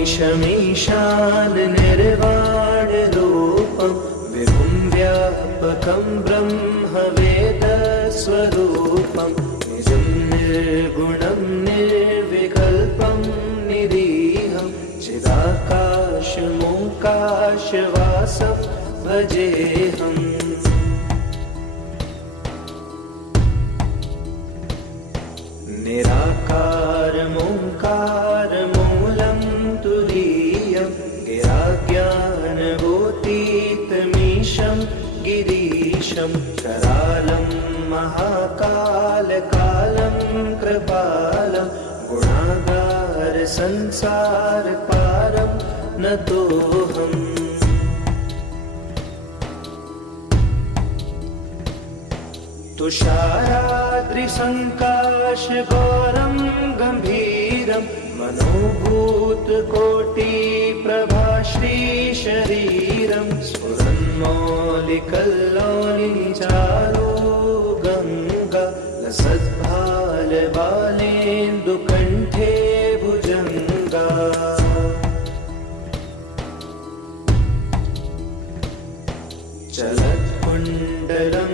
नमामीशमीशान निर्वाणरूपं विभुं व्यापकं ब्रह्मवेदस्वरूपं निजं निर्गुणं निर्विकल्पं निरीहं चिदाकाशमोकाशवासं भजेऽहम्। निराकारमोङ्कारमूलं तुरीयं गिराज्ञानभूतीतमीशं गिरीशं करालं महाकालकालं कृपालं गुणागारसंसारपारं नतोऽहम्। तुषाराद्रिसङ्काशगौरं गम्भीरं मनोभूतकोटिप्रभाश्रीशरीरं स्फुरन्मौलिकल्लोलिचारो गङ्गा लसद्भालबालेन्दुकण्ठे भुजङ्गा। चलत्कुण्डलं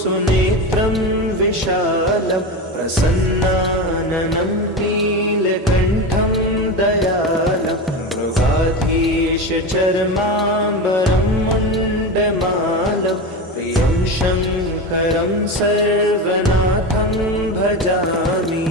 सुनेत्रं विशालं प्रसन्नाननं नीलकण्ठं दयालं मृगाधीशचर्माम्बरं मुण्डमालं प्रियं शङ्करं सर्वनाथं भजामि।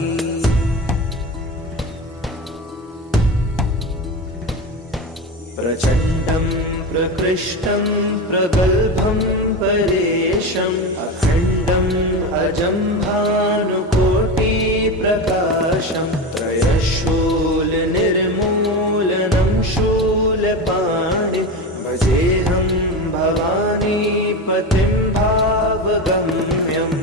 प्रचण्डं प्रकृष्टं प्रगल्भं परेशम् अखण्डम् अजं भानुकोटिप्रकाशं त्रयशूलनिर्मूलनं शूलपाणि भजेऽहं भवानीपतिं भावगम्यम्।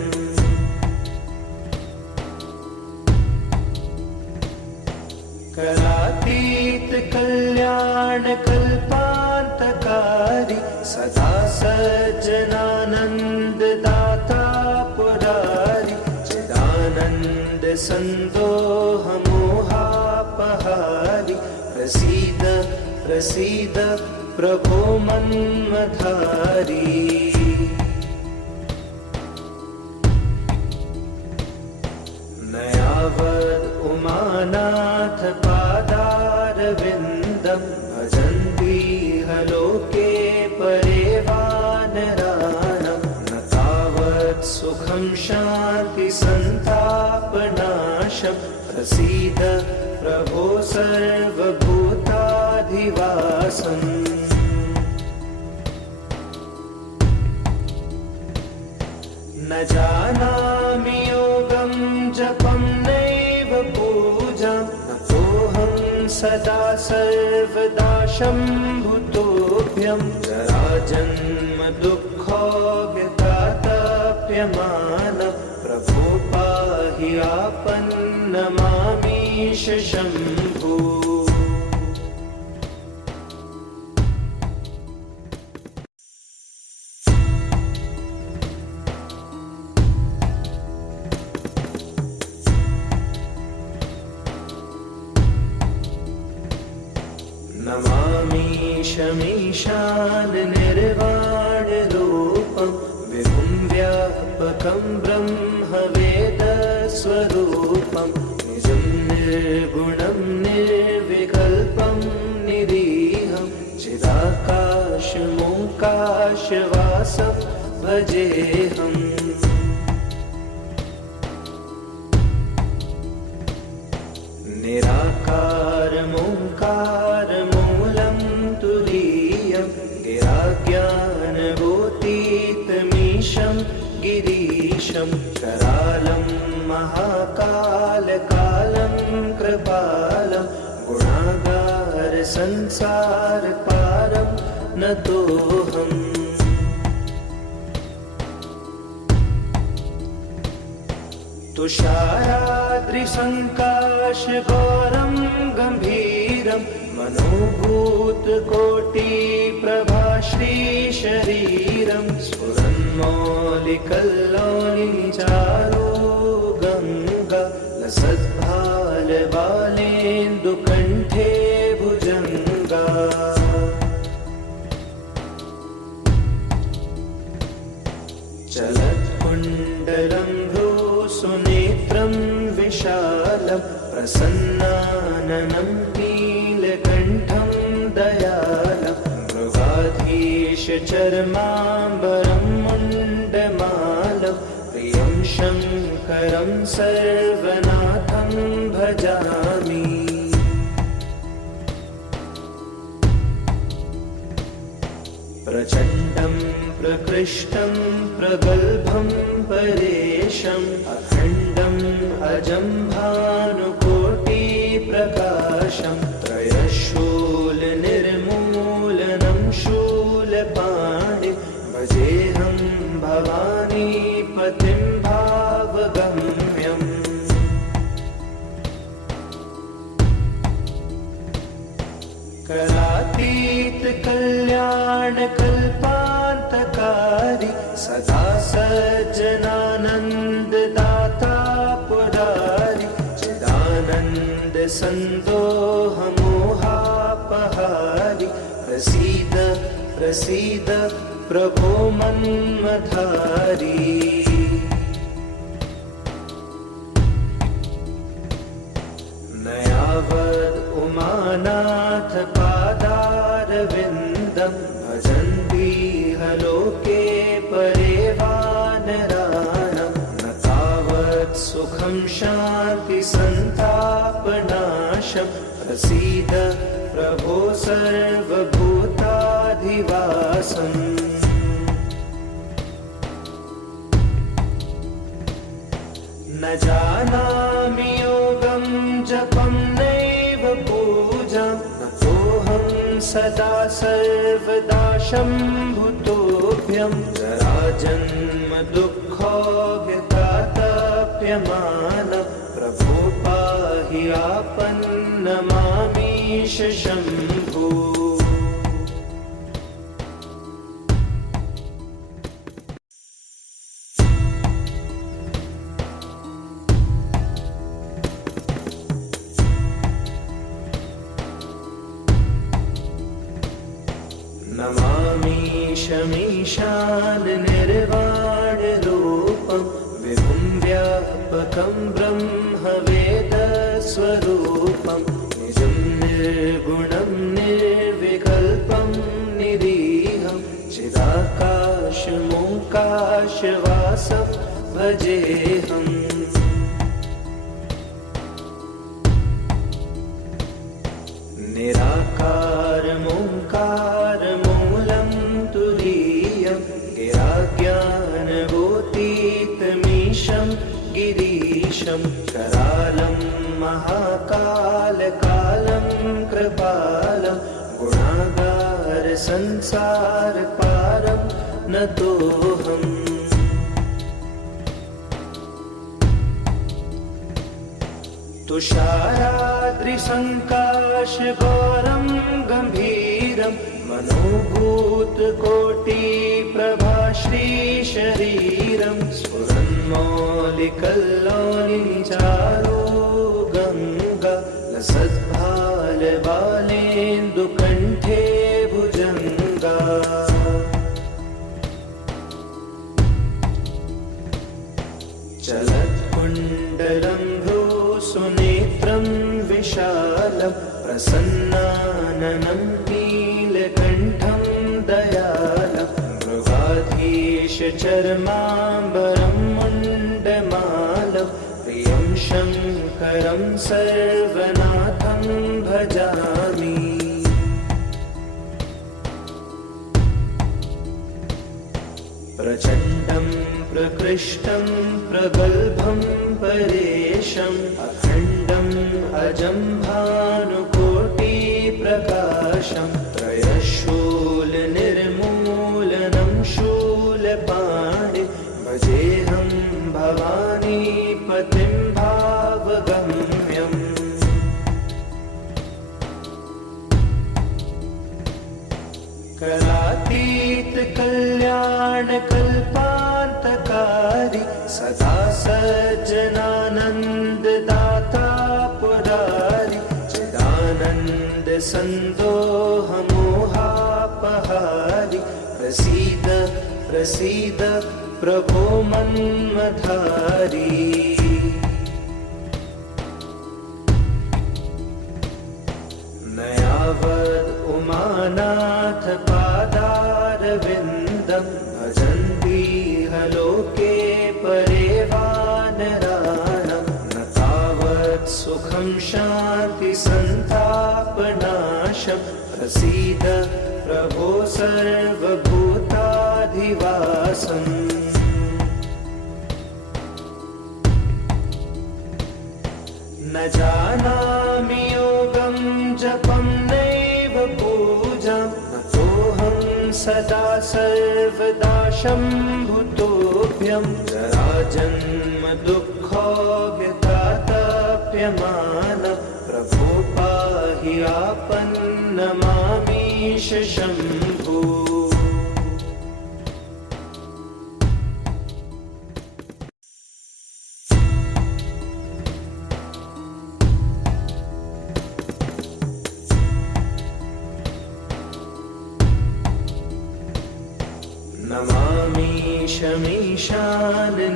करातीतकल्याणकल्पान्तकारी सदा सज्जनानन्ददाता पुरारि चिदानन्दसन्दोहमोहापहारि प्रसीद प्रसीद प्रभो मन्मथारी। नयावद् उमानाथ पादारविन्दं भजन्तीह लोके परे वानराणां न तावत् सुखं शान्तिसन्तापनाशं प्रसीद प्रभो सर्वभूताधिवासम्। न जानामि योगं जपं नैव पूजां नतोऽहं सदा सर्वदा शम्भुतोऽभ्यं जराजन्म दुःखोऽव्यतातप्यमानं प्रभो पाहि आपन्नमामीश शम्भो। नमामीशमीशान निर्वाणरूपं विभुं व्यापकं ब्रह्मवेदस्वरूपं निजं निर्गुणं निर्विकल्पं निरीहं चिदाकाशमोकाशवासं भजेऽहम्। निराकारमोङ्कारमूलं तुरीयं गिराज्ञानभूतीतमीशं गिरीशं करालं महाकालकालं कृपालं गुणागारसंसारपारं नतोऽहम्। तुषाराद्रिसङ्काशगौरं गम्भीरं मनोभूतकोटिप्रभाश्रीशरीरं स्फुरन्मौलिकल्लोलिचारो गङ्गा लसद्भालबालेन्दुकण्ठे प्रसन्नाननं नीलकण्ठं दयालं मृगाधीशचर्माम्बरं मुण्डमालं प्रियं शङ्करं सर्वनाथं भजामि। प्रचण्डं प्रकृष्टं प्रगल्भं परेशम् अखण्डम् अजं भानुकोटिप्रकाशं त्रयशूलनिर्मूलनं शूलपाणिं भजेऽहं भवानीपतिं भावगम्यम्। करातीत कल्याणकल्पान्तकारी सदा सज्जनानन्ददाता पुरारी चिदानन्द सन्दोहमोहापहारी प्रसीद प्रसीद प्रभो मन्मथारी। न यावद् उमानाथ पादारविन्दं भजन्तीह लोके परे वानराणां न तावत् सुखं शान्ति सन्तापनाशं प्रसीद प्रभो सर्वभूताधिवासम्। न जानामि योगं जपं नैव पूजां न तोऽहं सदा सर्वदा शम्भुतोऽभ्यं जराजन्म दुःखोऽव्यतातप्यमानं प्रभो पाहि आपन्नमामीश शम्भो। नमामीशमीशान निर्वाणरूपं विभुं व्यापकं ब्रह्मवेदस्वरूपं निजं निर्गुणं निर्विकल्पं निरीहं चिदाकाशमोकाशवासं भजेऽहम्। निराकारमोङ्कारमूलं तुरीयं गिराज्ञानगोतीतमीशं गिरीशं करालं महाकालकालं कृपालं गुणागारसंसारपारं नतोऽहम्। तुषाराद्रिसङ्काशगौरं गम्भीरं मनोभूतकोटिप्रभाश्रीशरीरं स्फुरन्मौलिकल्लोलिचारो गङ्गा लसद्भालबालेन्दुकण्ठे भुजङ्गा। चलत्कुण्डलं सुनेत्रं विशालं प्रसन्नाननं नीलकण्ठं दयालं मृगाधीशचर्माम्बरं मुण्डमालं प्रियं शङ्करं सर्वनाथं भजामि। प्रचण्डं प्रकृष्टं प्रगल्भं परेशम् अखण्डम् अजं भानुकोटिप्रकाशं त्रयशूलनिर्मूलनं शूलपाणिं भजेऽहं भवानीपतिं भावगम्यम्। करातीत कल्याणकल्पान्तकारी सदा सज्जनानन्ददाता पुरारी चिदानन्द सन्दोहमोहापहारी प्रसीद प्रसीद प्रभो मन्मथारी। उमानाथ पादारविन्दं भजन्ति लोके परे वानराणां न तावत् सुखं शान्ति सन्तापनाशं प्रसीद प्रभो सर्वभूताधिवासम् न जानामि योगं जपं नैव पूजां नतोऽहं सदा सर्वदा शम्भुतोऽभ्यं जराजन्म दुःखोऽव्यतातप्यमान प्रभो पाहि आपन्नमामीश शम्भो। नमामीशमीशान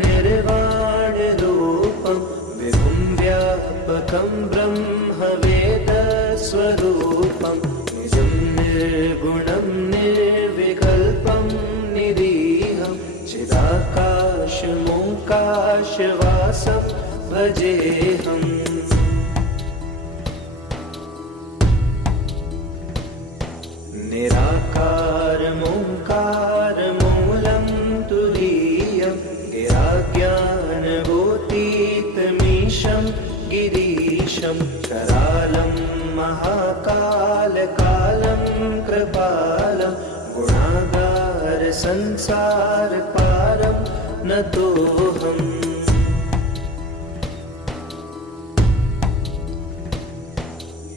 निर्वाणरूपं विभुं व्यापकं ब्रह्मवेदस्वरूपं निजं निर्गुणं निर्विकल्पं निरीहं चिदाकाशमोकाशवासं भजेऽहम्। निराकारमोङ्कारमूलं तुरीयं गिराज्ञानगोतीतमीशं गिरीशं करालं महाकालकालं कृपालं गुणागारसंसारपारं नतोऽहम्।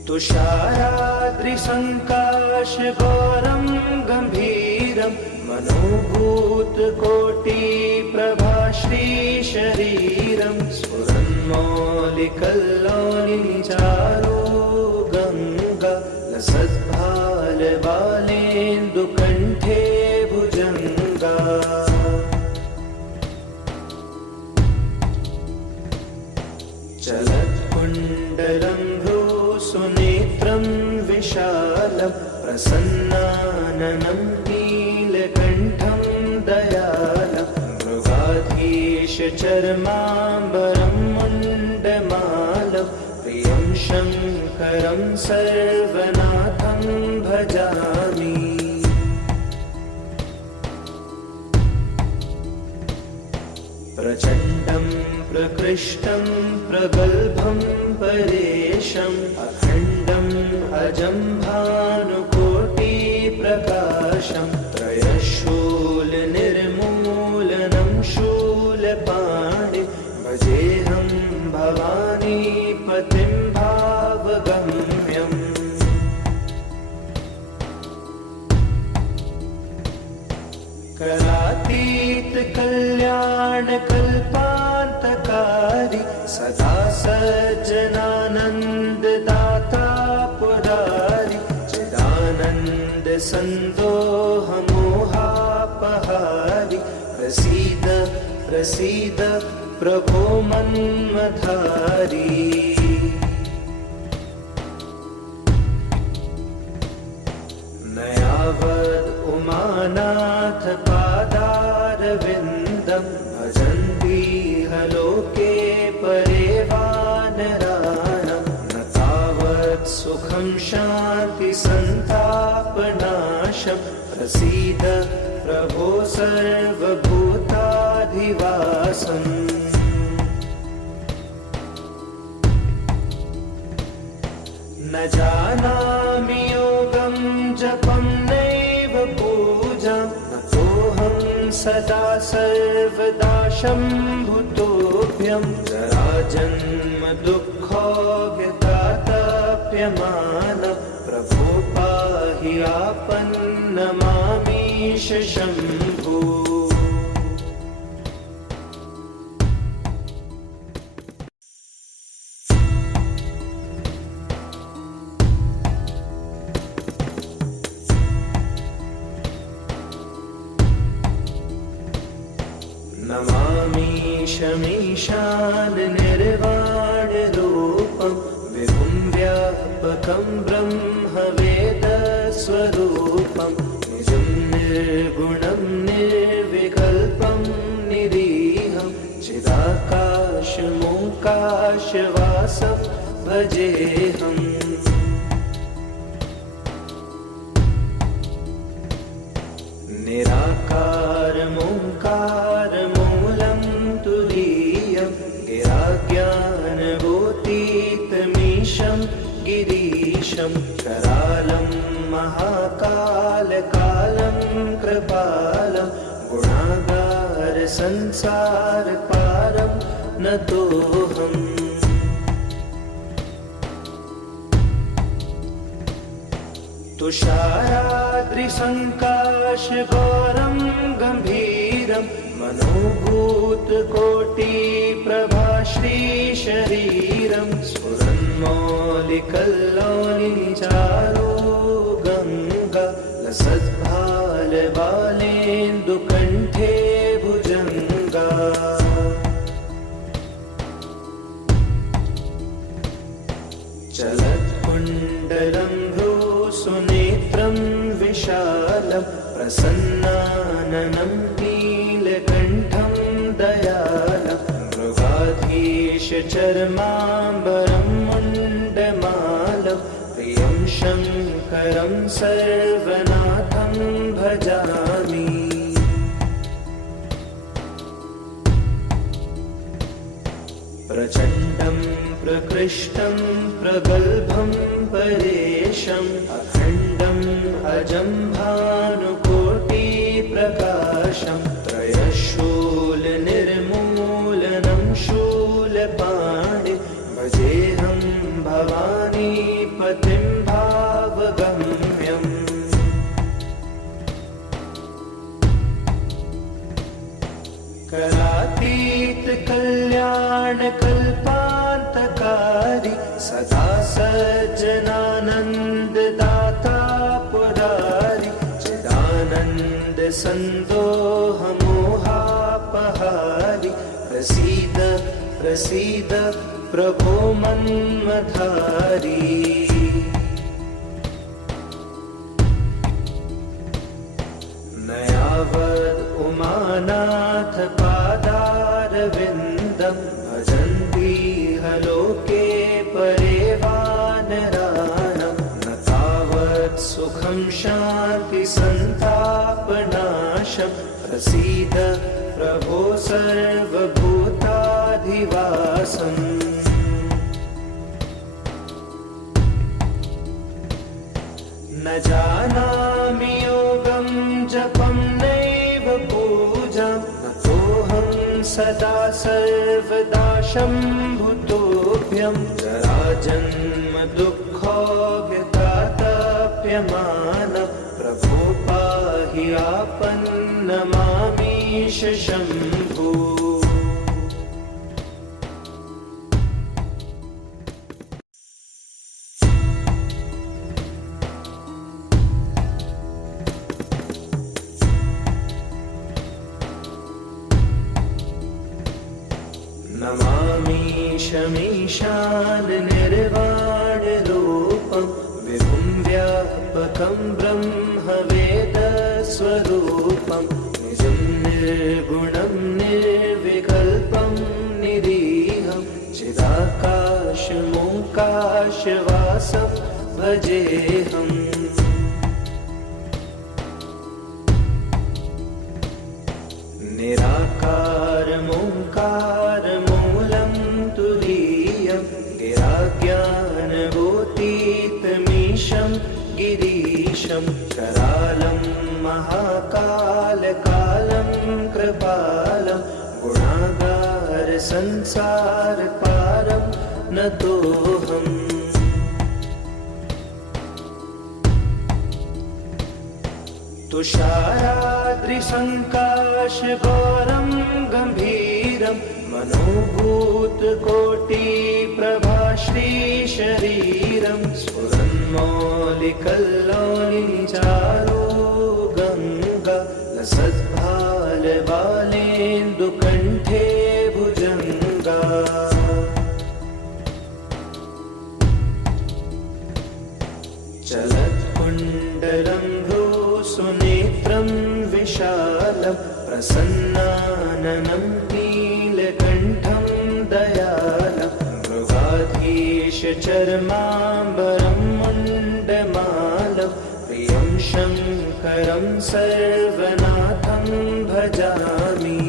तुषाराद्रिसङ्काशगौरं गम्भीरं मनोभूतकोटिप्रभाश्रीशरीरं स्फुरन्मौलिकल्लोलिचारो गङ्गा लसद्भालबालेन्दुकण्ठे भुजङ्गा। चलत्कुण्डलं सुनेत्रं विशालं प्रसन्नाननं नीलकण्ठं दयालं मृगाधीशचर्माम्बरं मुण्डमालं प्रियं शङ्करं सर्वनाथं भजामि। प्रचण्डं प्रकृष्टं प्रगल्भं परेशम् अखण्डम् अजं भानुकोटिप्रकाशं त्रयशूलनिर्मूलनं शूलपाणि भजेऽहं भवानीपतिं भावगम्यम्। कलातीत कल्याणकल्पान्तकारी सदा सज्जनानन्ददाता पुरारी चिदानन्द सन्दोहमोहापहारी प्रसीद प्रसीद प्रभो मन्मथारी। नयावद् उमानाथ पादारविन्दं भजन्ति लोके परे वानराणां न तावत् सुखं शान्ति सन्तापनाशं प्रसीद प्रभो सर्वभूताधिवासम्। न जानामि योगं जपं नैव पूजां नतोऽहं सदा सर्वदा शम्भुतोऽभ्यं जराजन्म दुःखोऽव्यतातप्यमान प्रभो पाहि आपन्नमामीश शम्भो। नमामीशमीशान निर्वाणरूपं विभुं व्यापकं ब्रह्मवेदस्वरूपं रूपं निजं निर्गुणं निर्विकल्पं निरीहं चिदाकाशमोकाशवासं भजेऽहम् निराकारमोङ्कारमूलं तुरीयं गिराज्ञानगोतीतमीशं गिरीशं करालं महाकालकालं कृपालं गुणागारसंसारपारं नतोऽहम् तुषाराद्रिसङ्काशगौरं गम्भीरं मनोभूतकोटिप्रभाश्रीशरीरं स्फुरन्मौलिकल्लौलिचारो गङ्गा लसद्भालबालेन्दुकण्ठे भुजङ्गा चलत्कुण्डलं सुनेत्रं विशालं प्रसन्नाननं नीलकण्ठं दयालं मृगाधीशचर्माम्बरं मुण्डमालं प्रियं शङ्करं सर्वनाथं भजामि प्रचण्डं प्रकृष्टं प्रगल्भं परेशम् अखण्डम् अजं भानुकोटिप्रकाशं त्रयशूलनिर्मूलनं शूलपाणि भजेऽहं भवानीपतिं भावगम्यम् करातीतकल्याणकल्पान्तकारी सदा सज्जनानन्ददाता पुरारि चिदानन्दसन्दोहमोहापहारि प्रसीद प्रसीद प्रभो मन्मथारी नयावद् उमानाथ पादारविन्दं भजन्तीह लोके परे वानराणां न तावत् सुखं शान्तिसन्तापनाशं प्रसीद प्रभो सर्वभूताधिवासम् न जानामि योगं जपं नैव पूजां नतोऽहं सदा सर्वदा शम्भुतोऽभ्यं जराजन्म दुःखोऽव्यतातप्यमानं प्रभो पाहि आपन्नमामीश शम्भो नमामीशमीशान निर्वाणरूपं विभुं व्यापकं ब्रह्मवेदस्वरूपं निजं निर्गुणं निर्विकल्पं निरीहं चिदाकाशमोकाशवासं भजेऽहम् निराकारमोङ्कारमूलं तुरीयं गिराज्ञानगोतीतमीशं गिरीशं करालं महाकालकालं कृपालं गुणागारसंसारपारं नतोऽहम् तुषाराद्रिसङ्काशगौरं गम्भीरं मनोभूतकोटिप्रभाश्रीशरीरं स्फुरन्मौलिकल्लौलिचारो गङ्गा लसद्भालबालेन्दुकण्ठे भुजङ्गा चलत्कुण्डलं सुनेत्रं विशालं प्रसन्नाननं नीलकण्ठं दयालं मृगाधीशचर्माम्बरं मुण्डमालं प्रियं शङ्करं सर्वनाथं भजामि।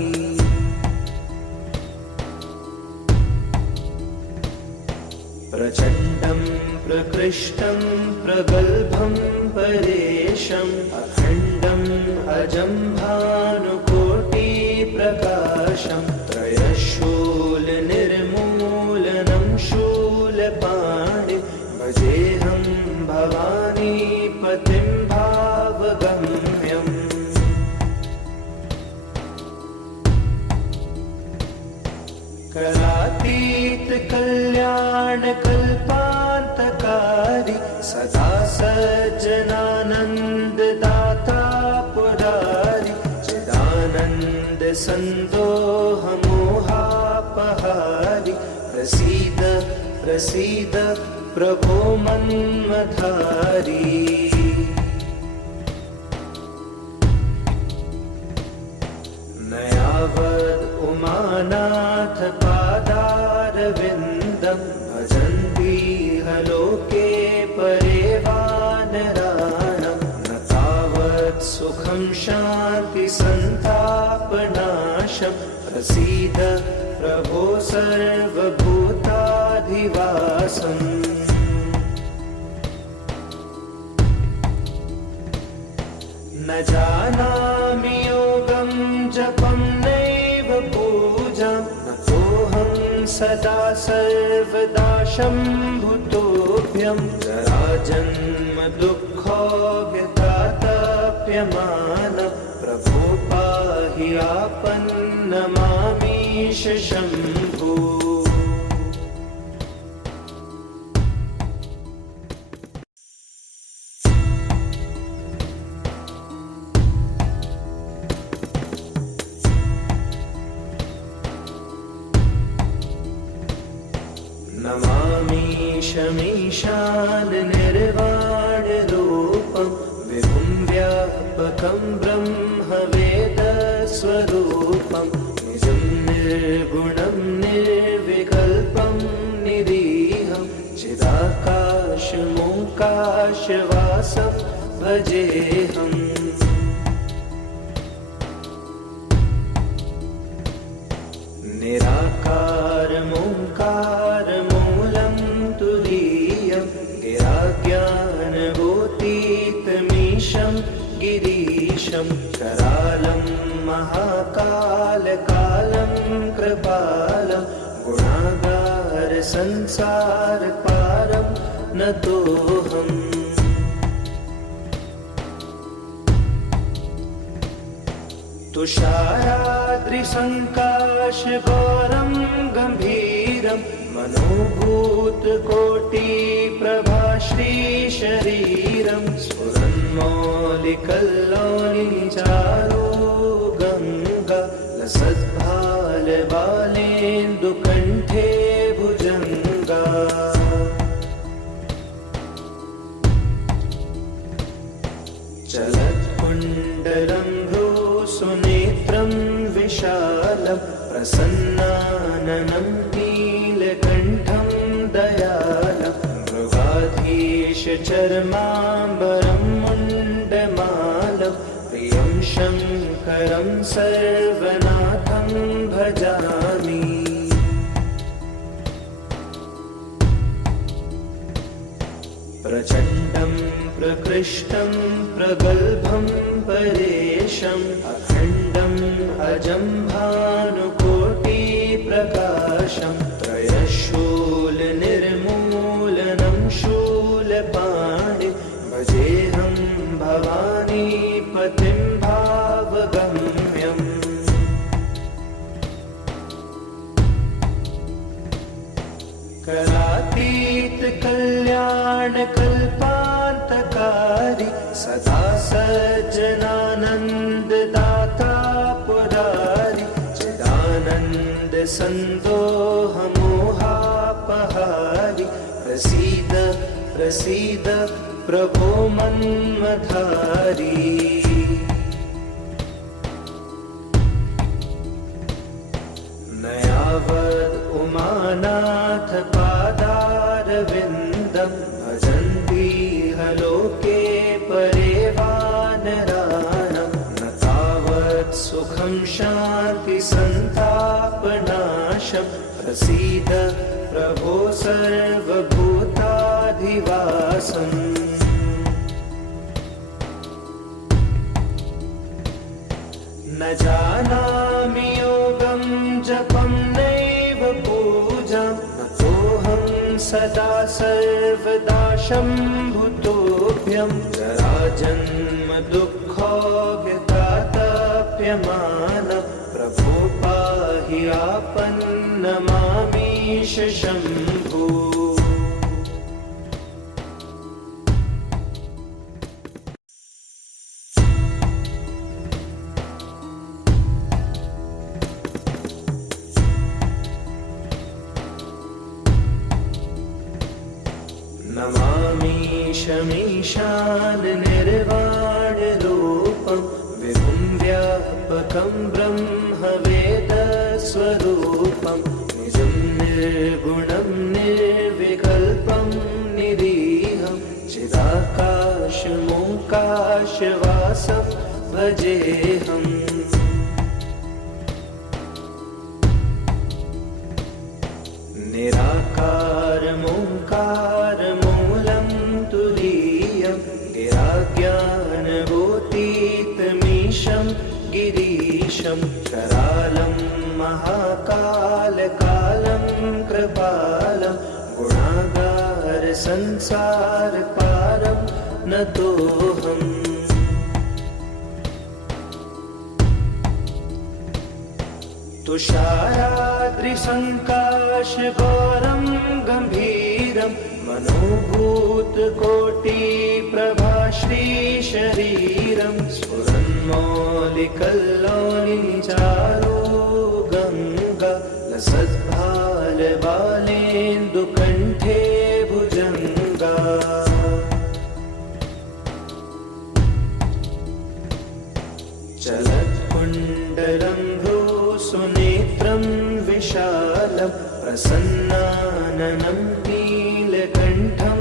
प्रचण्डं प्रकृष्टं प्रगल्भं परेशम् अखण्डम् अजं भानुकोटिप्रकाशं त्रयशूलनिर्मूलनं शूलपाणिं भजेऽहं भवानीपतिं भावगम्यम्। करातीत कल्याणकल्पान्तकारी सदा सज्जनानन्ददाता पुरारी चिदानन्द सन्दोहमोहापहारी प्रसीद प्रसीद प्रभो मन्मथारी। नयावद् उमानाथ पादारविन्दं भजन्तीह लोके परे वानराणां न तावत् सुखं शान्ति सन्तापनाशं प्रसीद प्रभो सर्वभूताधिवासम्। न जानामि योगं जपं नैव पूजां नतोऽहं सदा सर्वदा शम्भुतोऽभ्यं जराजन्म दुःखोऽव्यतातप्यमानं प्रभो पाहि आपन्नमामीश शम्भो। नमामीशमीशान निर्वाणरूपं विभुं व्यापकं ब्रह्मवेदस्वरूपं निजं निर्गुणं निर्विकल्पं निरीहं चिदाकाशमोकाशवासं भजेऽहम्। निराकारमोङ्कारमूलं तुरीयं गिराज्ञानगोतीतमीशं गिरीशं करालं महाकालकालं कृपालं गुणागारसंसारपारं नतोऽहम्। तुषाराद्रिसङ्काशगौरं गम्भीरं मनोभूतकोटिप्रभाश्रीशरीरं स्फुरन्मौलिकल्लोलिचारो गङ्गा लसद्भालबालेन्दुकण्ठे भुजङ्गा। चलत्कुण्डलं सुनेत्रं विशालं प्रसन्नाननं नीलकण्ठं दयालं मृगाधीशचर्माम्बरं मुण्डमालं प्रियं शङ्करं सर्वनाथं भजामि। प्रचण्डं प्रकृष्टं प्रगल्भं परेशम् अखण्डम् अजं भानुकोटिप्रकाशं त्रयशूलनिर्मूलनं शूलपाणिं भजेऽहं भवानीपतिं भावगम्यम्। करातीत कल्याणकल्पान्तकारी सदा सज्जनानन्ददाता पुरारी चिदानन्द सन्दोहमोहापहारी प्रसीद प्रसीद प्रभो मन्मथारी। सुखं शान्ति सन्तापनाशं प्रसीद प्रभो सर्वभूताधिवासम् न जानामि योगं जपं नैव पूजां नतोऽहं सदा सर्वदा शम्भुतोऽभ्यं जराजन्म दुःखोऽव्यतातप्यमान प्रभो पाहि आपन्नमामीश शम्भो नमामीशमीशान निर्वाणरूपं विभुं व्यापकं ब्रह्मवेदस्वरूपं निजं निर्गुणं निर्विकल्पं निरीहं चिदाकाशमोकाशवासं भजेऽहम् निराकारमोङ्कारमूलं तुरीयं गिराज्ञानभूतीतमीशं गिरीशं करालं महाकालकालं कृपालं गुणागारसंसारपारं नतोऽहम् तुषाराद्रिसङ्काशगौरं गम्भीरं मनोभूतकोटिप्रभाश्रीशरीरं स्फुरन्मौलिकल्लोलिचारो गङ्गा लसद्भालबालेन्दुकण्ठे भुजङ्गा चलत्कुण्डलं सुनेत्रं विशालं प्रसन्नाननं नीलकण्ठं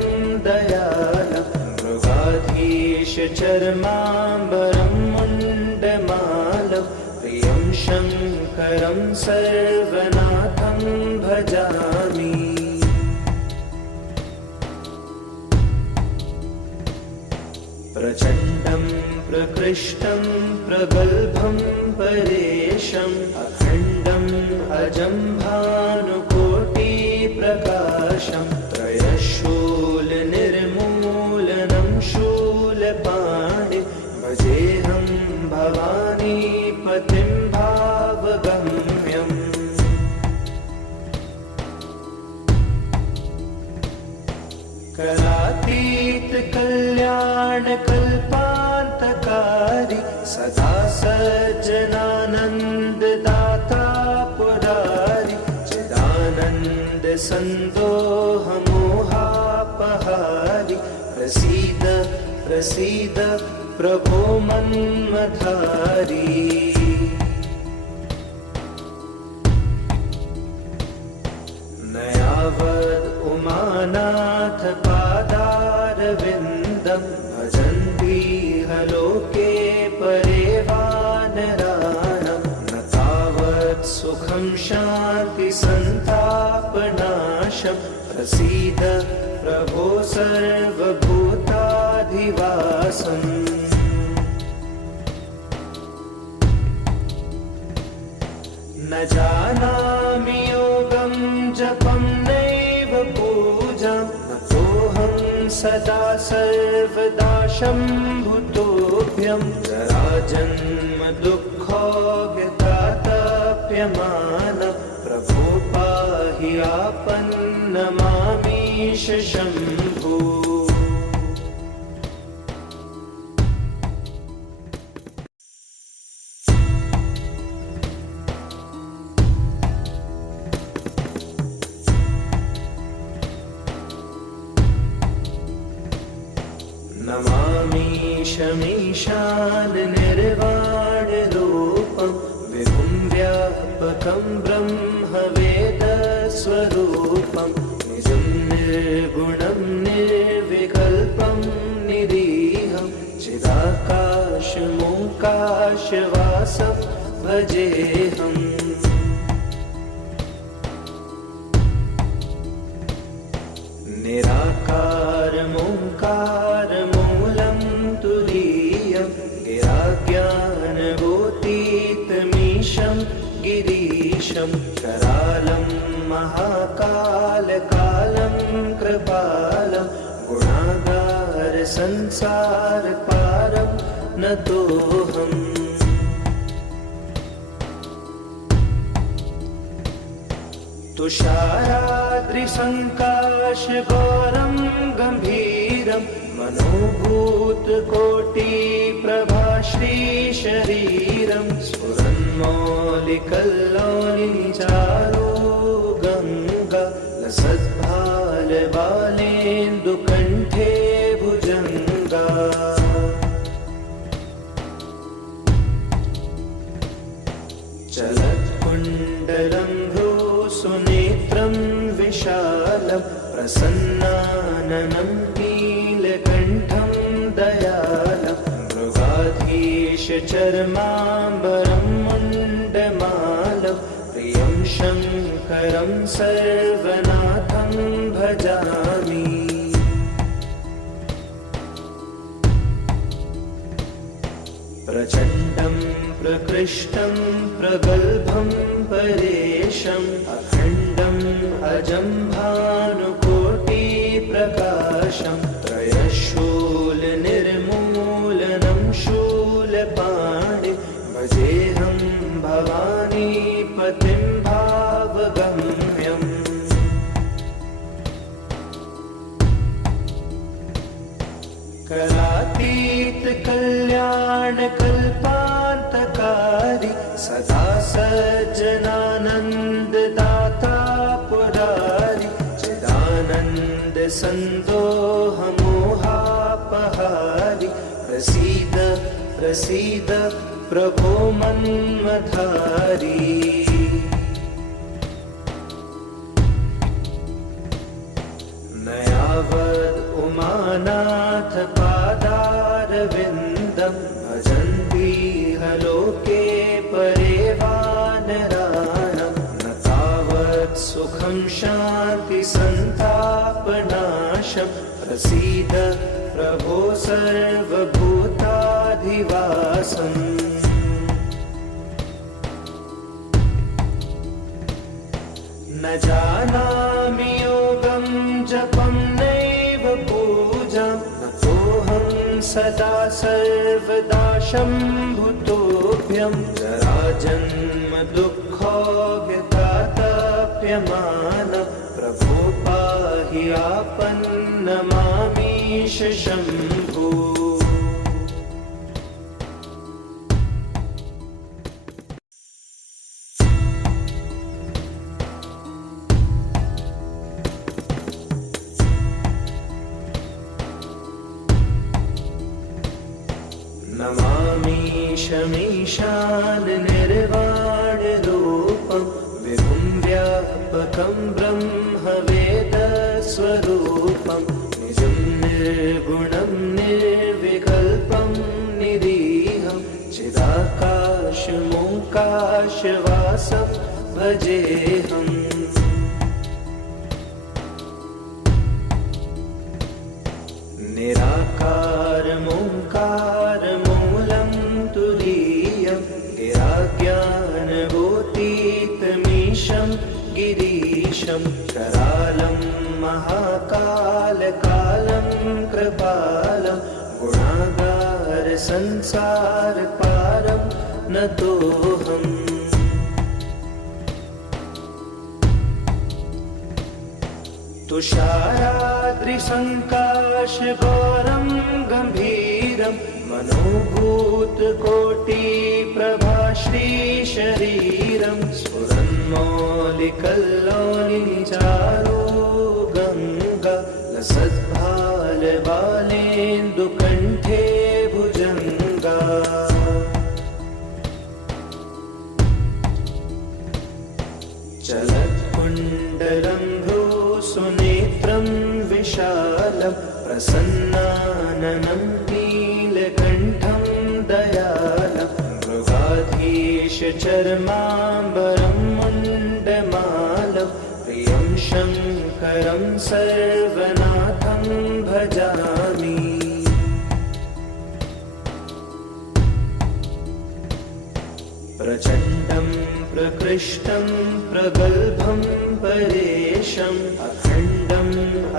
दयालं मृगाधीशचर्माम्बरं मुण्डमालं प्रियं शङ्करं सर्वनाथं भजामि प्रचण्डं प्रकृष्टं प्रगल्भं परेशम् अखण्डम् अजं भानुकोटिप्रकाशं त्रयशूलनिर्मूलनं शूलपाणि भजेऽहं भवानीपतिं भावगम्यम् कलातीतकल्याणकल्पान्तकारी सदा सज्जनानन्ददाता पुरारि चिदानन्दसन्दोहमोहापहारि प्रसीद प्रसीद प्रभो मन्मथारी न यावद् उमानाथ पादारविन्दं भजन्तीह लोके परे वानराणां न तावत् सुखं शान्ति सन्तापनाशं प्रसीद प्रभो सर्वभूताधिवासम् न जानामि योगं जपं नैव पूजां नतोऽहं सदा सर्वदा शम्भुतोऽभ्यं जराजन्म दुःखोऽव्यतातप्यमान प्रभो पाहि आपन्नमामीश शम्भो नमामीशमीशान निर्वाणरूपं विभुं व्यापकं ब्रह्मवेदस्वरूपं निजं निर्गुणं निर्विकल्पं निरीहं चिदाकाशमोकाशवासं मोकाशवासं भजेऽहम्। निराकारमोङ्कारमूलं तुरीयं गिराज्ञानगोतीतमीशं गिरीशं करालं महाकालकालं कृपालं गुणागार संसारपारं नतोऽहम्। तुषाराद्रिसङ्काशगौरं गम्भीरं मनोभूतकोटिप्रभाश्रीशरीरं स्फुरन्मौलिकल्लोलिचारो गङ्गा लसद्भालबालेन्दुकण्ठे भुजङ्गा। चलत्कुण्डलं सुनेत्रं विशालं प्रसन्नाननं नीलकण्ठं दयालं मृगाधीशचर्माम्बरं मुण्डमालं प्रियं शङ्करं सर्वनाथं भजामि। प्रचण्डं प्रकृष्टं प्रगल्भं परेशम् अखण्डम् अजं भानुकोटिप्रकाशं त्रयशूलनिर्मूलनं शूलपाणि भजेऽहं भवानीपतिं भावगम्यम्। कलातीतकल्याणकल्पान्तकारी सदा सज्जनानन्ददाता पुरारि चिदानन्दसन्दोहमोहापहारि प्रसीद प्रसीद प्रभो मन्मथारी। न यावद् उमानाथ पादारविन्दं भजन्तीह लोके परे वानराणां न तावत् सुखं शान्तिसन्तापनाशं प्रसीद प्रभो सर्वभूताधिवासम्। न जानामि योगं जपं नैव पूजां नतोऽहं सदा सर्वदा शम्भुतोऽभ्यं जराजन्म दुःखो व्यतातप्यमानं प्रभो पाहि आपन्नमामीश शम्भो। नमामीशमीशान निर्वाणरूपं विभुं व्यापकं ब्रह्मवेदस्वरूपं निजं निर्गुणं निर्विकल्पं निरीहं चिदाकाशमोकाशवासं भजेऽहम्। निराकारमोङ्कारमूलं तुरीयं गिराज्ञानगोतीतमीशं गिरीशं करालं महाकालकालं कृपालं गुणागार संसारपारं नतोऽहम्। तुषाराद्रिसङ्काशगौरं गम्भीरं मनोभूतकोटिप्रभाश्रीशरीरं स्फुरन्मौलिकल्लोलिचारो गङ्गा लसद्भालबालेन्दुकण्ठे भुजङ्गा। चलत्कुण्डलं सुनेत्रं विशालं प्रसन्नाननं नीलकण्ठं दयालं गङ्गाधीशचर्माम्बरं मुण्डमालं प्रियं शङ्करं सर्वनाथं भजामि। प्रचण्डं प्रकृष्टं प्रगल्भं परेशम् अखण्डम्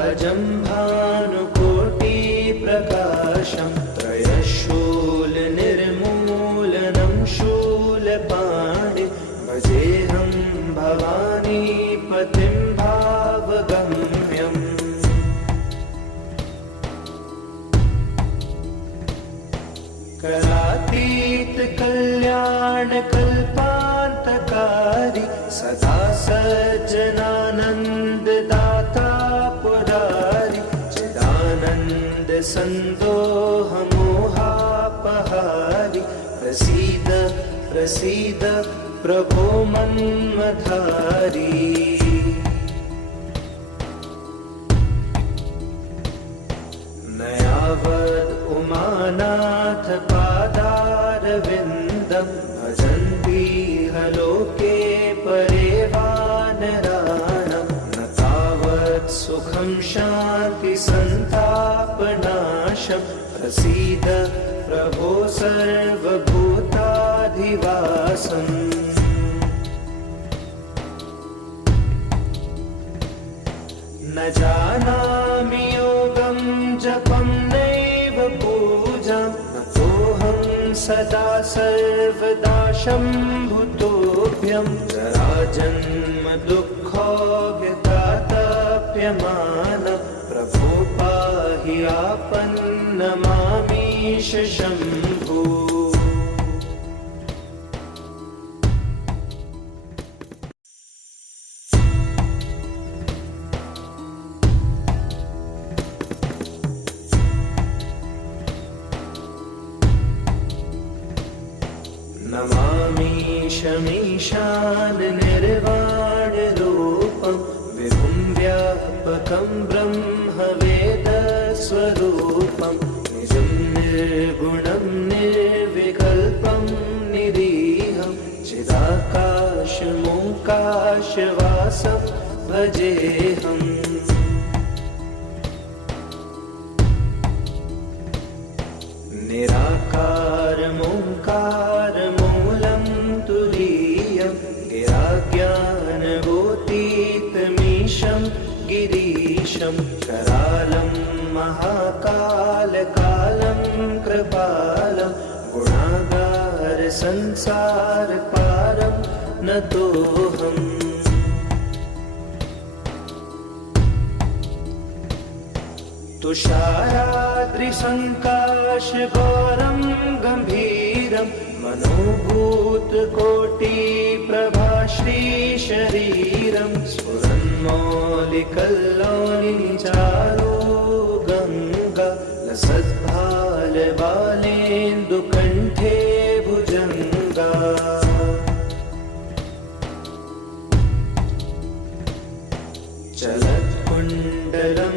अजं भानुकोटिप्रकाशं त्रयशूलनिर्मूलनं शूलपाणि भजेऽहं भवानीपतिं भावगम्यम्। करातीत कल्याणकल्पान्तकारी सदा सज्जनानन्ददाता पुरारी चिदानन्द सन्दोहमोहापहारी प्रसीद प्रसीद प्रभो मन्मथारी। नयावद् उमानाथ पादारविन्दं भजन्ति लोके परे वानराणां न तावत् सुखं शान्ति सन्तापनाशं प्रसीद प्रभो सर्वभूताधिवासम्। न जानामि योगं जपं नैव पूजां नतोऽहं सदा सर्वदा शम्भुतोऽभ्यं जराजन्म दुःखोऽव्यतातप्यमान प्रभो पाहि आपन्नमामीश शम्भो। नमामीशमीशान निर्वाणरूपं विभुं व्यापकं ब्रह्मवेदस्वरूपं निजं निर्गुणं निर्विकल्पं निरीहं चिदाकाशमोकाशवासं भजेऽहम्। निराकारमोङ्कारमूलं तुरीयं गिराज्ञानगोतीतमीशं गिरीशं करालं महाकालकालं कृपालं गुणागारसंसारपारं नतोऽहम्। तुषाराद्रिसङ्काशगौरं गम्भीरं मनोभूतकोटिप्रभाश्रीशरीरं स्फुरन्मौलिकल्लोलिनिचारो गङ्गा लसद्भालबालेन्दुकण्ठे भुजङ्गा। चलत्कुण्डलं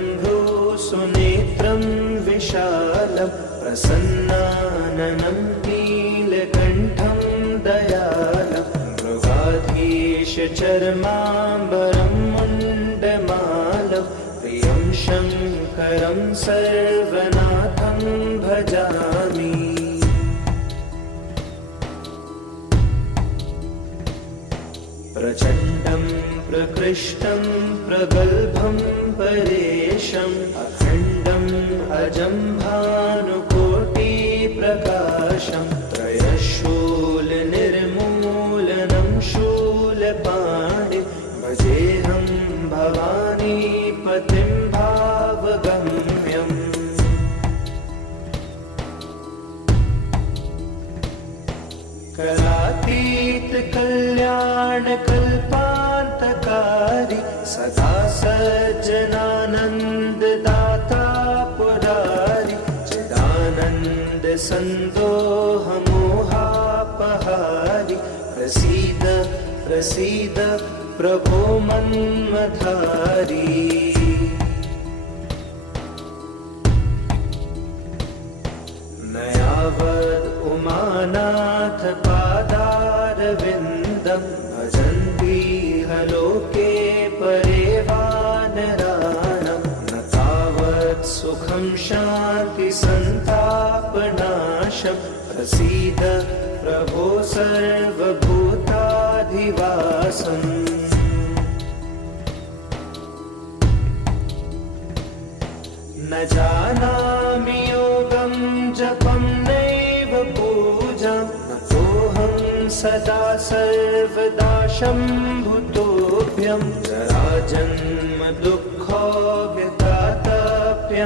सुनेत्रं विशालं प्रसन्नाननं नीलकण्ठं दयालं मृगाधीशचर्माम्बरं मुण्डमालं प्रियं शङ्करं सर्वनाथं भजामि। प्रचण्डं प्रकृष्टं प्रगल्भं परेशम् अखण्डम् अजं भानुकोटिप्रकाशं त्रयशूलनिर्मूलनं शूलपाणि भजेऽहं भवानीपतिं भावगम्यम्। करातीत कल्याणकल्पान्तकारी सदा सज्जनानन्ददाता पुरारी चिदानन्द सन्दोहमोहापहारी प्रसीद प्रसीद प्रभो मन्मथारी। नयावद् उमानाथ पादार पादारविन्दं भजन्ति लोके परे वानराणां न तावत् सुखं शान्ति सन्तापनाशं प्रसीद प्रभो सर्वभूताधिवासम् न जानामि योगं जपं नैव पूजां नतोऽहं सदा सर्वदा शम्भुतोऽभ्यं जराजन्म दुःखो व्यतातप्यमान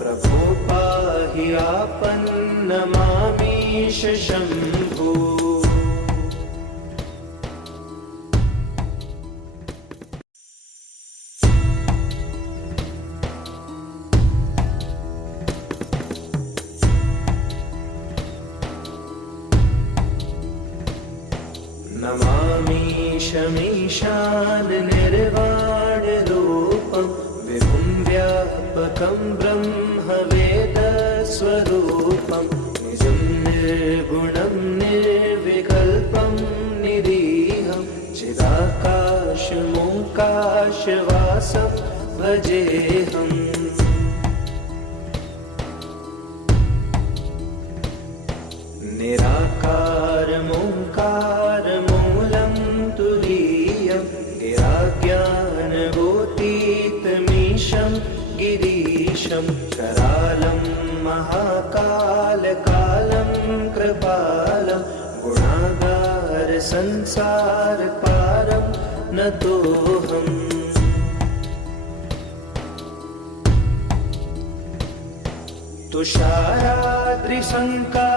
प्रभो पाहि आपन्नमामीश शम्भो नमामीशमीशान निर्वाणरूपं विभुं व्यापकं ब्रह्मवेदस्वरूपं निजं निर्गुणं निर्विकल्पं निरीहं चिदाकाशमोकाशवासं भजेऽहम् निराकारमोङ्कारमूलं तुरीयं गिराज्ञानभूतीतमीशं गिरीशं करालं महाकालकालं कृपालं गुणागारसंसारपारं नतोऽहम्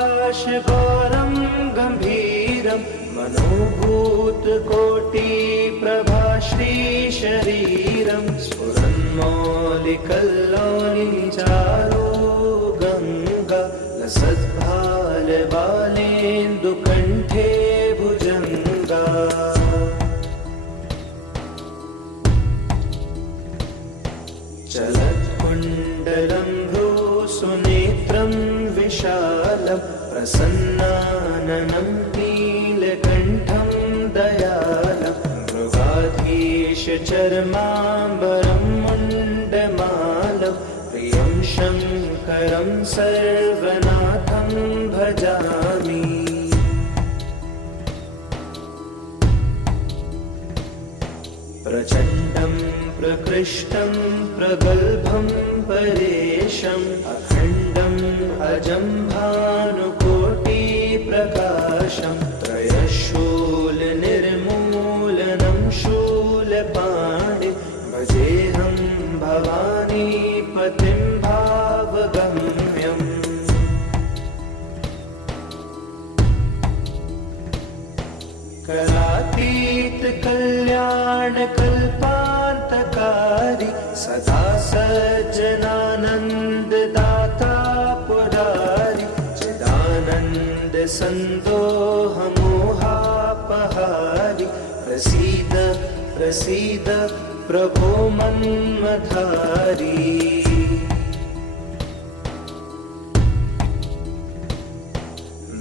तुषाराद्रिसङ्काशघोरं गम्भीरं मनोभूतकोटिप्रभाश्रीशरीरं स्फुरन्मौलिकल्लोलिचारो गङ्गा लसद्भालबालेन्दुकण्ठे भुजङ्गा चलत्कुण्डलं सुनेत्रं विशालं प्रसन्नाननं नीलकण्ठं दयालं मृगाधीशचर्माम्बरं मुण्डमालं प्रियं शङ्करं सर्वनाथं भजामि प्रचण्डं प्रकृष्टं प्रगल्भं परेशम् अखण्डम् अजं भानुकोटिप्रकाशं त्रयशूलनिर्मूलनं शूलपाणि भजेऽहं भवानीपतिं भावगम्यम् करातीतकल्याणकल्पान्तकारी सदा सज्जनानन्ददाता पुरारि चिदानन्दसन्दोहमोहापहारि प्रसीद प्रसीद प्रभो मन्मथारी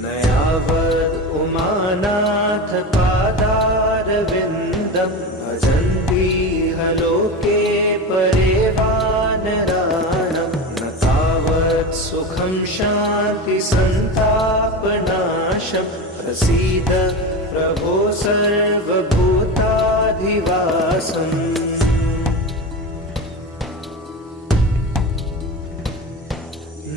नयावद् उमानाथ पादारविन्दं भजन्ति लोके परे वानराणां न तावत् सुखं शान्ति सन्तापनाशं प्रसीद प्रभो सर्वभूताधिवासम्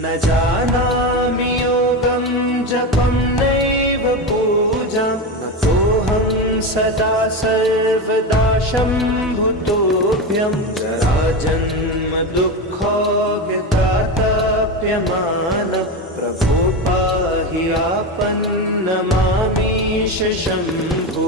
न जानामि योगं जपं नैव पूजां नतोऽहं सदा सर्वदा शम्भुतोऽभ्यं जराजन्म दुःखो व्यतातप्यमान प्रभो पाहि आपन्नमामीश शम्भो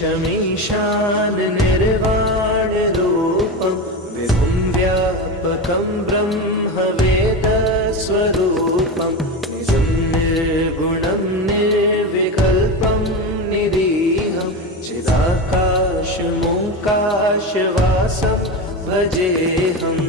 नमामीशमीशान निर्वाणरूपं विभुं व्यापकं ब्रह्मवेदस्वरूपं निजं निर्गुणं निर्विकल्पं निरीहं चिदाकाशमोकाशवासं भजेऽहम्।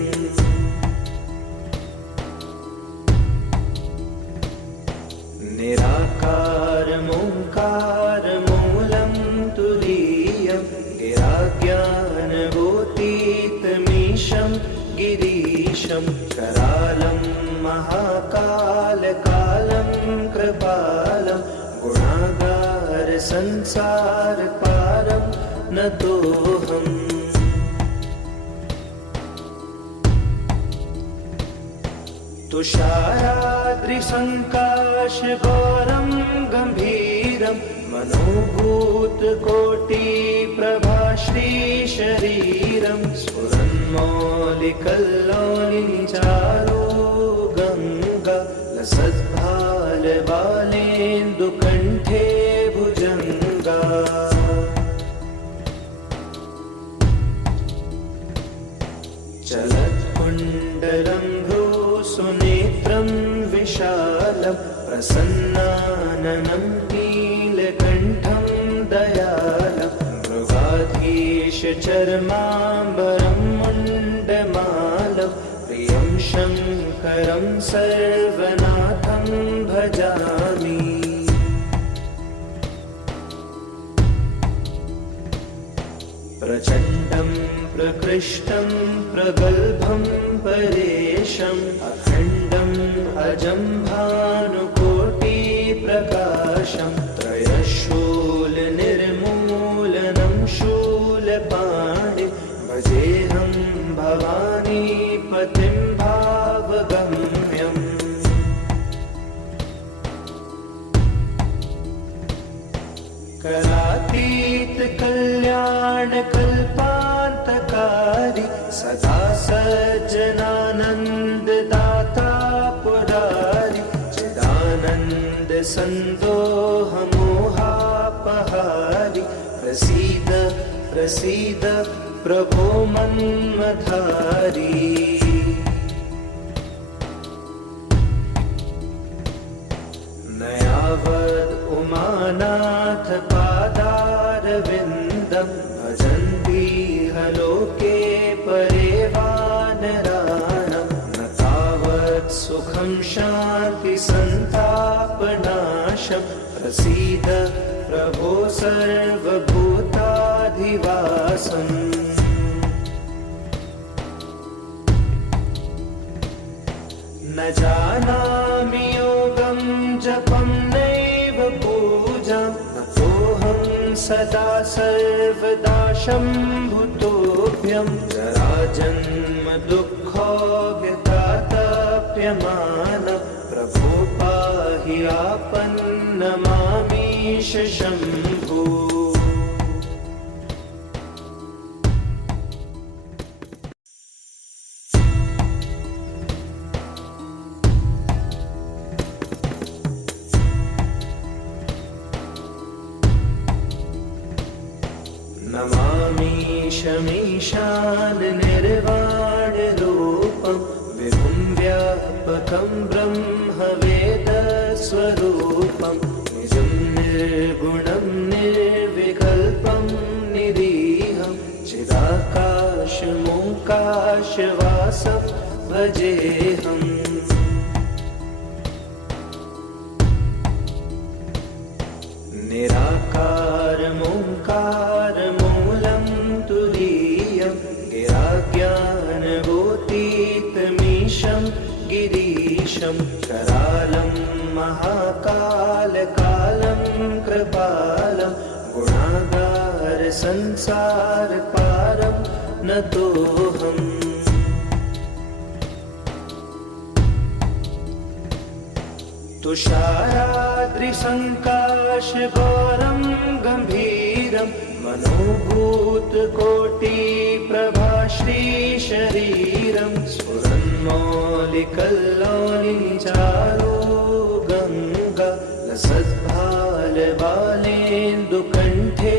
निराकारमोङ्कारमूलं तुरीयं गिराज्ञानगोतीतमीशं गिरीशं करालं महाकालकालं कृपालं गुणागारसंसारपारं नतोऽहम्। तुषाराद्रिसङ्काशगौरं गम्भीरं मनोभूतकोटिप्रभाश्रीशरीरं स्फुरन्मौलिकल्लोलिचारो गङ्गा लसद्भालबालेन्दुकण्ठे भुजङ्गा। चलत्कुण्डलं सुनेत्रं विशालं प्रसन्नाननं नीलकण्ठं दयालं मृगाधीशचर्माम्बरं मुण्डमालं प्रियं शङ्करं सर्वनाथं भजामि। प्रचण्डं प्रकृष्टं प्रगल्भं परेशम् अखण्डम् अजं भानुकोटिप्रकाशं त्रयशूलनिर्मूलनं शूलपाणि भजेऽहं भवानीपतिं भावगम्यम्। कलातीतकल्याणकल्पान्तकारी सदा सज्जनानन्ददाता पुरारि चिदानन्दसन्दोहमोहापहारि प्रसीद प्रसीद प्रभो मन्मथारी। न यावद् उमानाथ पादारविन्दं भजन्तीह लोके परे वानराणां न तावत् सुखं शान्तिसन्तापनाशं प्रसीद प्रभो सर्वभूताधिवासम्। न जानामि योगं जपं नैव पूजां नतोऽहं सदा सर्वदा शम्भुतोऽभ्यं जराजन्म दुःखो व्यतातप्यमानं प्रभो पाहि आपन्नमामीश शम्भो। नमामीशमीशान निर्वाणरूपं विभुं व्यापकं ब्रह्मवेदस्वरूपं निजं निर्गुणं निर्विकल्पं निरीहं चिदाकाशमोकाशवासं भजेऽहम्। निराकारमोङ्कारमूलं तुरीयं गिराज्ञानगोतीतमीशं गिरीशं करालं महाकालकालं कृपालं गुणागारसंसारपारं नतोऽहम्। तुषाराद्रिसङ्काशगौरं गम्भीरं मनोभूतकोटिप्रभाश्रीशरीरं स्फुरन्मौलिकल्लोलिचारो गङ्गा लसद्भालबालेन्दुकण्ठे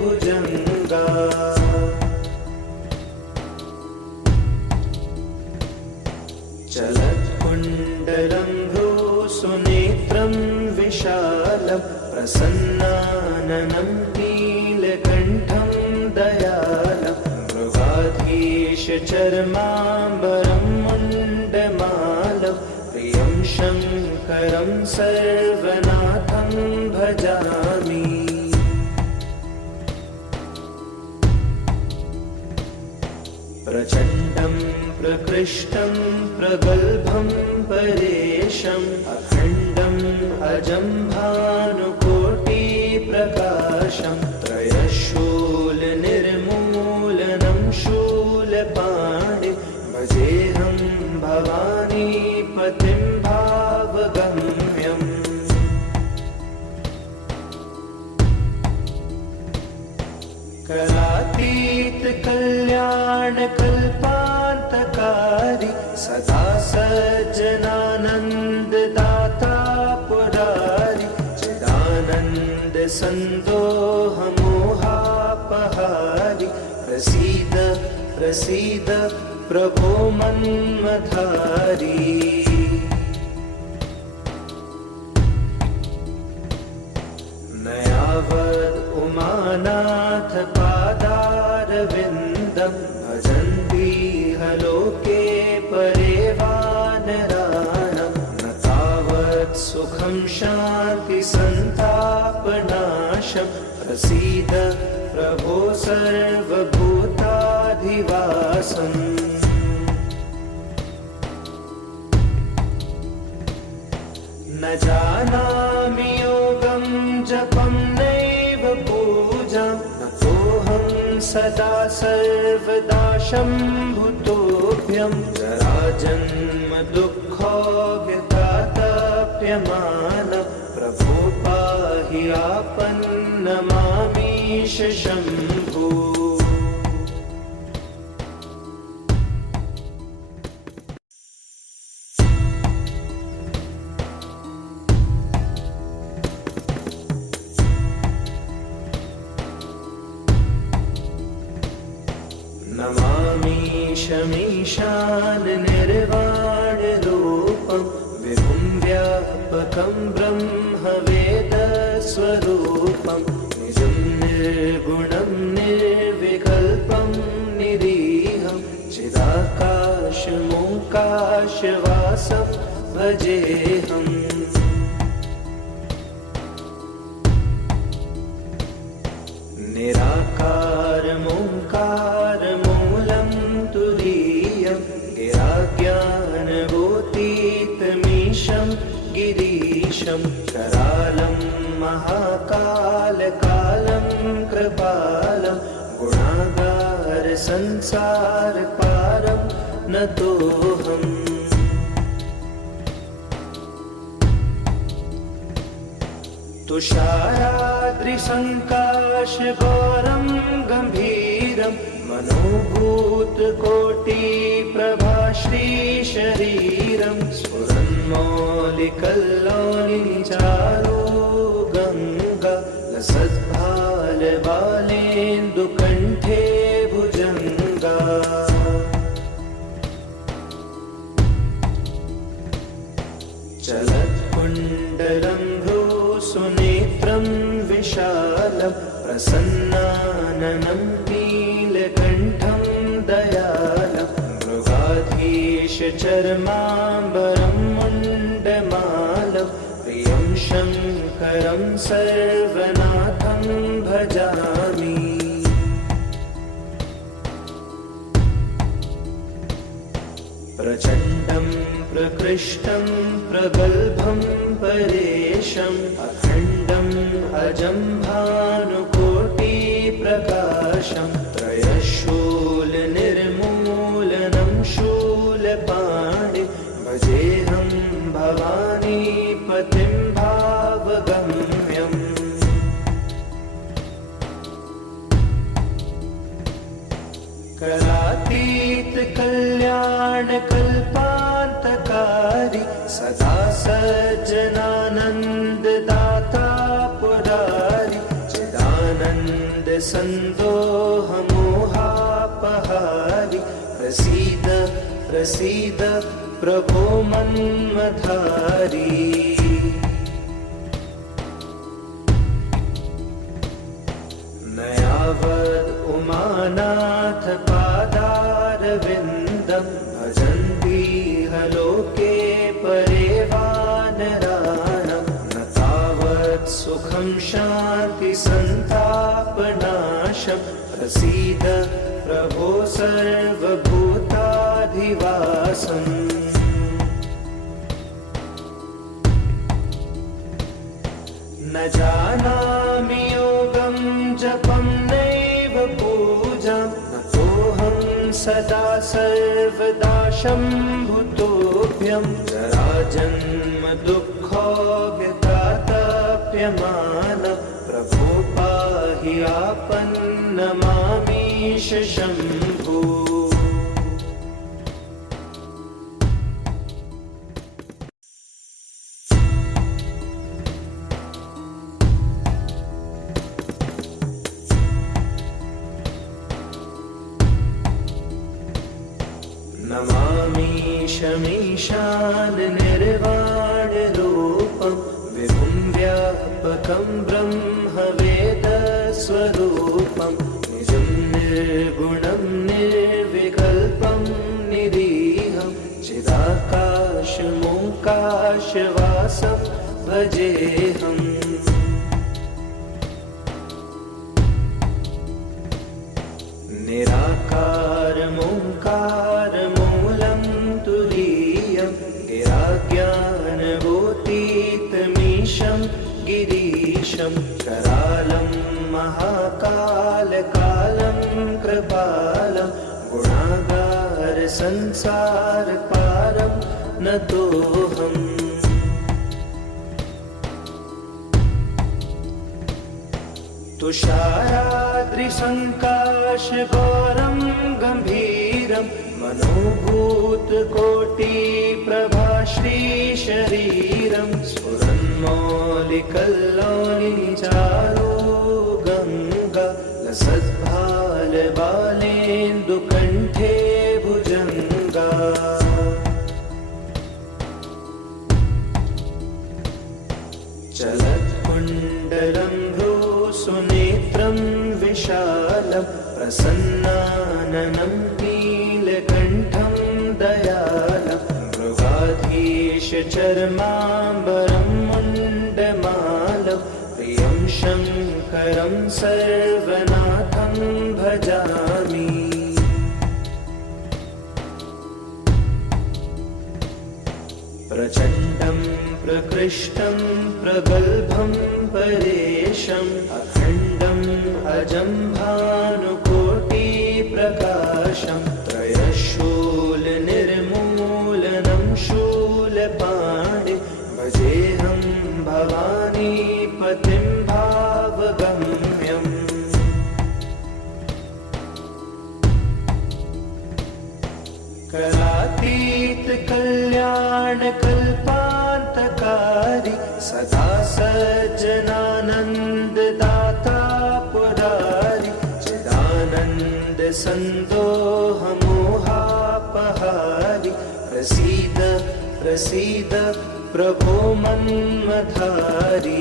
भुजङ्गा। चलत्कुण्डलं सुनेत्रं विशालं प्रसन्नाननं नीलकण्ठं दयालं मृगाधीशचर्माम्बरं मुण्डमालं प्रियं शङ्करं सर्वनाथं भजामि। प्रचण्डं प्रकृष्टं प्रगल्भं परेशम् अखण्डम् अजं भानुकोटिप्रकाशं त्रयशूलनिर्मूलनं शूलपाणिं भजेऽहं भवानीपतिं भावगम्यम्। कलातीत कल्याणकल्पान्तकारी सदा सज्जनानन्ददाता पुरारी चिदानन्द सन्दोहमोहापहारी प्रसीद प्रसीद प्रभो मन्मथारी। नयावद् उमानाथ पादारविन्दं भजन्ति लोके परे वानराणां न तावत् सुखं शान्ति सन्तापनाशं प्रसीद प्रभो सर्वभूताधिवासम्। न जानामि योगं जपं नैव पूजां नतोऽहं सदा सर्वदा शम्भुतोऽभ्यं जराजन्म दुःखो व्यतातप्यमानं प्रभो पाहि आपन्नमामीश शम्भो। नमामीशमीशान निर्वाणरूपं विभुं व्यापकं ब्रह्मवेदस्वरूपं निजं निर्गुणं निर्विकल्पं निरीहं चिदाकाशमोकाशवासं भजेऽहम्। निराकारमोङ्कारमूलं तुरीयं गिराज्ञानभूतीतमीशं गिरीशं करालं महाकालकालं कृपालं गुणागारसंसारपारं नतोऽहम्। तुषाराद्रिसङ्काशगौरं गम्भीरं मनोभूतकोटिप्रभाश्रीशरीरं स्फुरन्मौलिकल्लोलिचारो गङ्गा लसद्भालबालेन्दुकण्ठे भुजङ्गा। चलत्कुण्डलं सुनेत्रं विशालं प्रसन्नाननं नीलकण्ठं दयालं मृगाधीशचर्माम्बरं मुण्डमालं प्रियं शङ्करं सर्वनाथं भजामि। प्रचण्डं प्रकृष्टं प्रगल्भं परेशम् अखण्डम् अजं भानुकोटिप्रकाशं त्रयशूलनिर्मूलनं शूलपाणिं भजेऽहं भवानीपतिं भावगम्यम्। कलातीत कल्याणकल्पान्तकारी सदा सज्जनानन्ददाता पुरारी चिदानन्द सन्दोहमोहापहारी प्रसीद प्रसीद प्रभो मन्मथारी। सुखं शान्ति सन्तापनाशं प्रसीद प्रभो सर्वभूताधिवासम् न जानामि योगं जपं नैव पूजां नतोऽहं सदा सर्वदा शम्भुतोऽभ्यं जराजन्म दुःखोऽव्यतातप्यमान प्रभो पाहि आपन्नमामीश शम्भो नमामीशमीशान निर्वाणरूपं विभुं व्यापकं ब्रह्मवेदस्वरूपं निजं निर्गुणं निर्विकल्पं निरीहं चिदाकाशमोकाशवासं भजेऽहम् निराकारमोङ्कारमूलं तुरीयं गिराज्ञानभूतीतमीशं गिरीशं करालं महाकालकालं कृपालं गुणागारसंसारपारं नतोऽहम् तुषाराद्रिसङ्काशगौरं गम्भीरं मनोभूतकोटिप्रभाश्रीशरीरं स्फुरन्मौलिकल्लोलिचारो गङ्गा लसद्भालबालेन्दुकण्ठे भुजङ्गा चलत्कुण्डलं सुनेत्रं विशालं प्रसन्नाननं नीलकण्ठं दयालं मृगाधीशचर्माम्बरं मुण्डमालं प्रियं शङ्करं सर्वनाथं भजामि प्रचण्डं प्रकृष्टं प्रगल्भं परेशम् अखण्डम् अजं भानुकोटिप्रकाशं त्रयशूलनिर्मूलनं शूलपाणि भजेऽहं भवानीपतिं भावगम्यम् करातीतकल्याणकल्पान्तकारी सदा सज्जनानन्ददाता पुरारि चिदानन्दसन्दोहमोहापहारि प्रसीद प्रसीद प्रभो मन्मथारी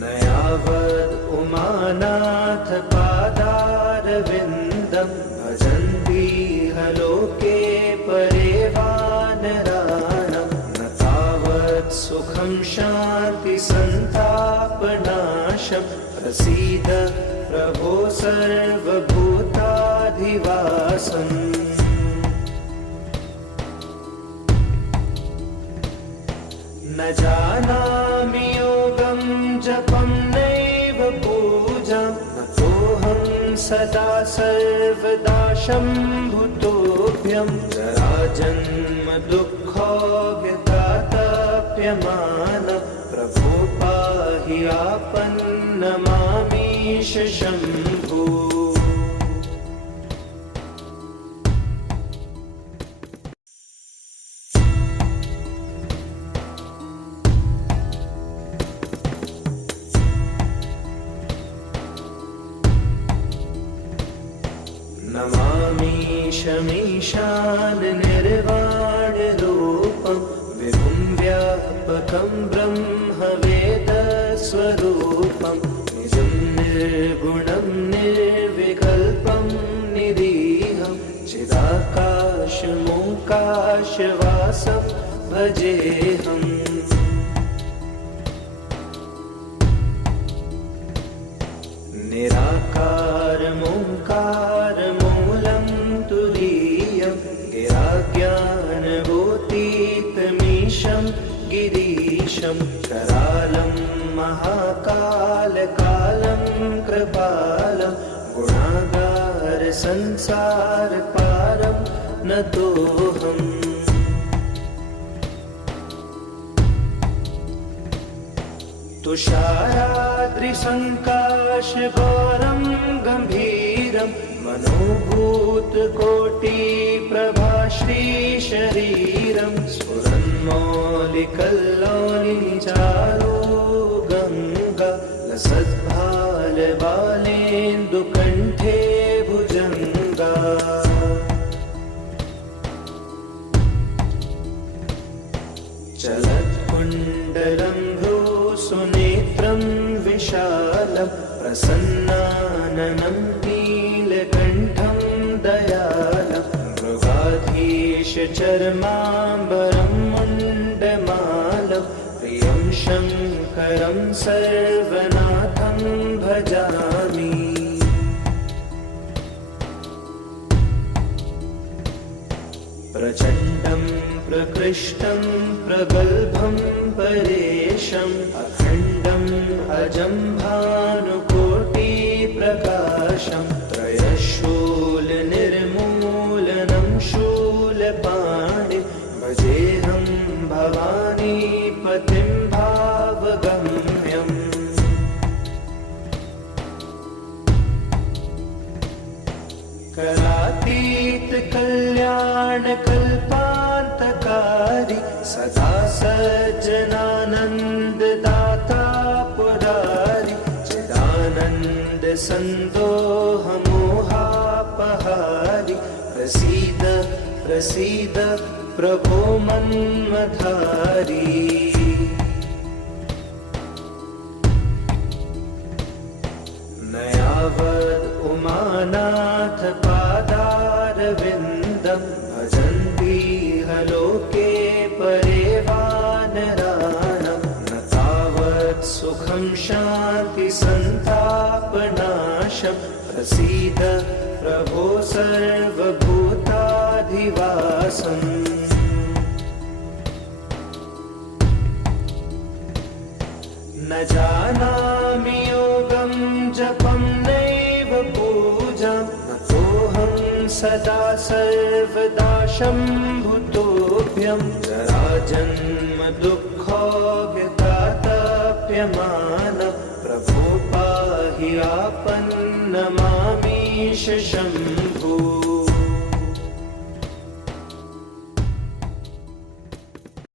नयावद् उमानाथ पादारविन्दं भजन्तीह लोके परे वानराणां न तावत् सुखं शान्ति सन्तापनाशं प्रसीद प्रभो सर्वभूताधिवासम् न जानामि योगं जपं नैव पूजां नतोऽहं सदा सर्वदा शम्भुतोऽभ्यं जराजन्म दुःखोऽव्यतातप्यमान प्रभो पाहि आपन्नमामीश शम्भो नमामीशमीशान निर्वाणरूपं विभुं व्यापकं ब्रह्मवेदस्वरूपं निजं निर्गुणं निर्विकल्पं निरीहं चिदाकाशमोकाशवासं शङ्काशवासं भजेऽहम्। निराकारमोङ्कारमूलं तुरीयं गिराज्ञानगोतीतमीशं गिरीशं करालं महाकालकालं कृपालं गुणागारसंसारपारं नतोऽहम्। तुषाराद्रिसङ्काशघोरं गम्भीरं मनोभूतकोटिप्रभाश्रीशरीरं स्फुरन्मौलिकल्लोलिचारो गङ्गा लसद्भालबालेन्दुकण्ठे भुजङ्गा। चलत्कुण्डलं सुनेत्रं विशालं प्रसन्नाननं नीलकण्ठं दयालं मृगाधीशचर्माम्बरं मुण्डमालं प्रियं शङ्करं सर्वनाथं भजामि। प्रचण्डं प्रकृष्टं प्रगल्भं परेशम् अखण्डम् अजं भानुकोटिप्रकाशं त्रयशूलनिर्मूलनं शूलपाणि भजेऽहं भवानीपतिं भावगम्यम्। करातीतकल्याणकल्पान्तकारी सदा सज्जनानन्ददाता पुरारि चिदानन्दसन्दोहमोहापहारि प्रसीद प्रसीद प्रभो मन्मथारी। न यावद् उमानाथ पादारविन्दं भजन्तीह लोके परे वानराणां न तावत् सुखं शान्तिसन्तापनाशं प्रसीद प्रभो सर्वभूताधिवासम्। न जानामि योगं जपं नैव पूजां नतोऽहं सदा सर्वदा शम्भुतोऽभ्यं जराजन्म दुःखोऽव्यतातप्यमानं प्रभो पाहि आपन्नमामीश शम्भो।